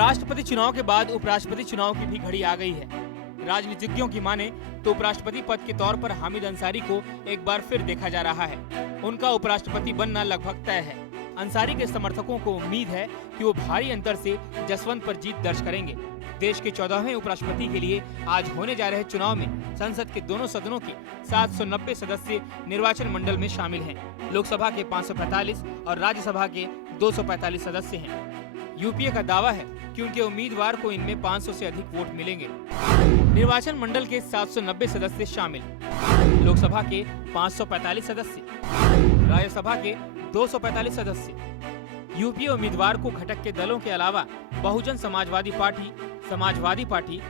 राष्ट्रपति चुनाव के बाद उपराष्ट्रपति चुनाव की भी घड़ी आ गई है। राजनीतिज्ञों की माने तो उपराष्ट्रपति पद के तौर पर हामिद अंसारी को एक बार फिर देखा जा रहा है। उनका उपराष्ट्रपति बनना लगभग तय है। अंसारी के समर्थकों को उम्मीद है कि वो भारी अंतर से जसवंत पर जीत दर्ज करेंगे। देश के 14वें उपराष्ट्रपति के लिए आज होने जा रहे चुनाव में संसद के दोनों सदनों के 790 सदस्य निर्वाचन मंडल में शामिल हैं। लोकसभा के 545 और राज्यसभा के 245 सदस्य हैं। यूपीए का दावा है कि उनके उम्मीदवार को इनमें 500 से अधिक वोट मिलेंगे। निर्वाचन मंडल के 790 सदस्य शामिल, लोकसभा के 545 सदस्य, राज्यसभा के 245 सदस्य। यूपीए उम्मीदवार को घटक के दलों के अलावा बहुजन समाजवादी पार्टी,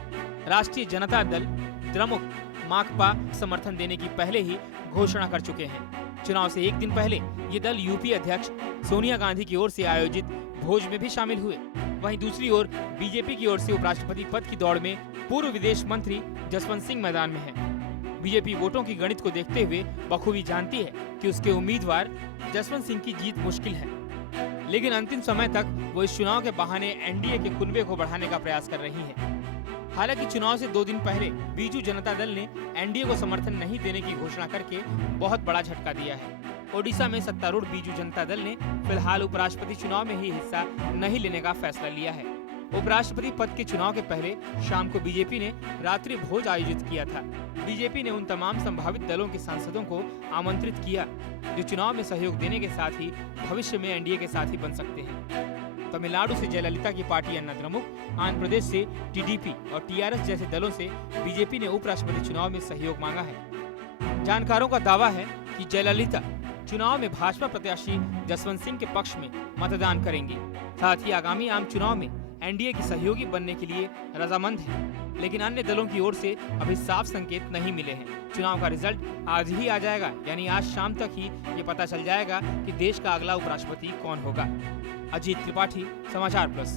राष्ट्रीय जनता दल, द्रमुक, माकपा समर्थन देने की पहले ही घोषणा कर चुके हैं। चुनाव से एक दिन पहले ये दल यूपीए अध्यक्ष सोनिया गांधी की ओर से आयोजित भोज में भी शामिल हुए। वहीं दूसरी ओर बीजेपी की ओर से उपराष्ट्रपति पद की दौड़ में पूर्व विदेश मंत्री जसवंत सिंह मैदान में हैं। बीजेपी वोटों की गणित को देखते हुए बखूबी जानती है कि उसके उम्मीदवार जसवंत सिंह की जीत मुश्किल है, लेकिन अंतिम समय तक वो इस चुनाव के बहाने एनडीए के कुनबे को बढ़ाने का प्रयास कर रही है। हालांकि चुनाव से 2 दिन पहले बीजू जनता दल ने एनडीए को समर्थन नहीं देने की घोषणा करके बहुत बड़ा झटका दिया है। ओडिशा में सत्तारूढ़ बीजू जनता दल ने फिलहाल उपराष्ट्रपति चुनाव में ही हिस्सा नहीं लेने का फैसला लिया है। उपराष्ट्रपति पद के चुनाव के पहले शाम को बीजेपी ने रात्रि भोज आयोजित किया था। बीजेपी ने उन तमाम संभावित दलों के सांसदों को आमंत्रित किया जो चुनाव में सहयोग देने के साथ ही भविष्य में एनडीए के साथी बन सकते हैं। तमिलनाडु से जयललिता की पार्टी अन्ना द्रमुक, आंध्र प्रदेश से टीडीपी और टीआरएस जैसे दलों से बीजेपी ने उपराष्ट्रपति चुनाव में सहयोग मांगा है। जानकारों का दावा है कि जयललिता चुनाव में भाजपा प्रत्याशी जसवंत सिंह के पक्ष में मतदान करेंगी। साथ ही आगामी आम चुनाव में एनडीए की सहयोगी बनने के लिए रजामंद है, लेकिन अन्य दलों की ओर से अभी साफ संकेत नहीं मिले हैं। चुनाव का रिजल्ट आज ही आ जाएगा, यानी आज शाम तक ही ये पता चल जाएगा कि देश का अगला उपराष्ट्रपति कौन होगा। अजीत त्रिपाठी, समाचार प्लस।